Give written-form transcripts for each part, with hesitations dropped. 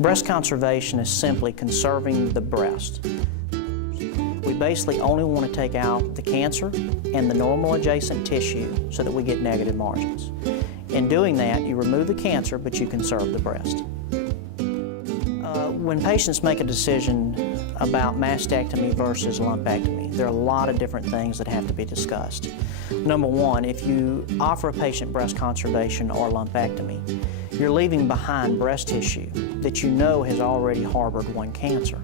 Breast conservation is simply conserving the breast. We basically only want to take out the cancer and the normal adjacent tissue so that we get negative margins. In doing that, you remove the cancer, but you conserve the breast. When patients make a decision about mastectomy versus lumpectomy, there are a lot of different things that have to be discussed. Number one, if you offer a patient breast conservation or lumpectomy, you're leaving behind breast tissue that you know has already harbored one cancer.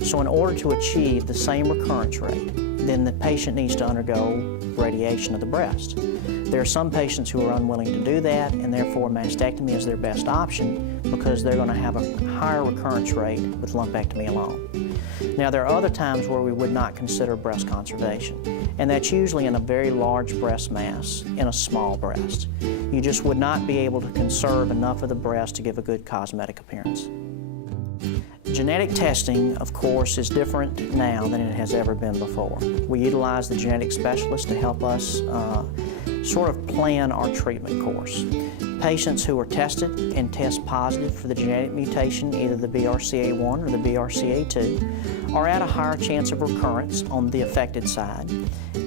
So in order to achieve the same recurrence rate, then the patient needs to undergo radiation of the breast. There are some patients who are unwilling to do that, and therefore mastectomy is their best option because they're going to have a higher recurrence rate with lumpectomy alone. Now, there are other times where we would not consider breast conservation, and that's usually in a very large breast mass in a small breast. You just would not be able to conserve enough of the breast to give a good cosmetic appearance. Genetic testing, of course, is different now than it has ever been before. We utilize the genetic specialist to help us sort of plan our treatment course. Patients who are tested and test positive for the genetic mutation, either the BRCA1 or the BRCA2, are at a higher chance of recurrence on the affected side,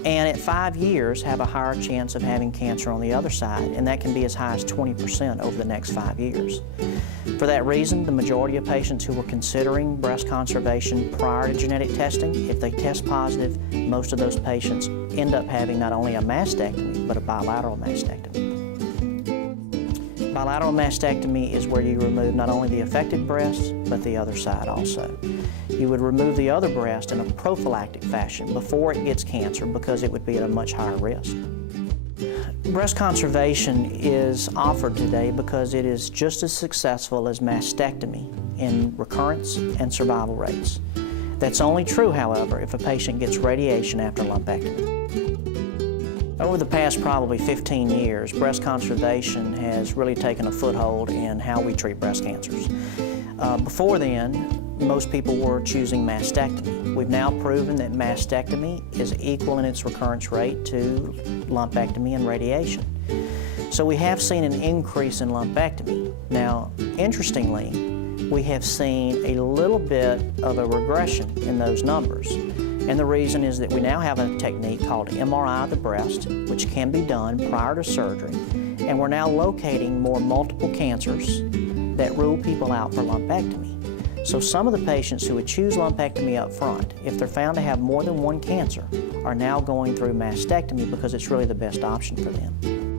and at 5 years have a higher chance of having cancer on the other side, and that can be as high as 20% over the next 5 years. For that reason, the majority of patients who were considering breast conservation prior to genetic testing, if they test positive, most of those patients end up having not only a mastectomy, but a bilateral mastectomy. Bilateral mastectomy is where you remove not only the affected breast, but the other side also. You would remove the other breast in a prophylactic fashion before it gets cancer because it would be at a much higher risk. Breast conservation is offered today because it is just as successful as mastectomy in recurrence and survival rates. That's only true, however, if a patient gets radiation after lumpectomy. Over the past probably 15 years, breast conservation has really taken a foothold in how we treat breast cancers. Before then, most people were choosing mastectomy. We've now proven that mastectomy is equal in its recurrence rate to lumpectomy and radiation. So we have seen an increase in lumpectomy. Now, interestingly, we have seen a little bit of a regression in those numbers. And the reason is that we now have a technique called MRI of the breast, which can be done prior to surgery, and we're now locating more multiple cancers that rule people out for lumpectomy. So some of the patients who would choose lumpectomy up front, if they're found to have more than one cancer, are now going through mastectomy because it's really the best option for them.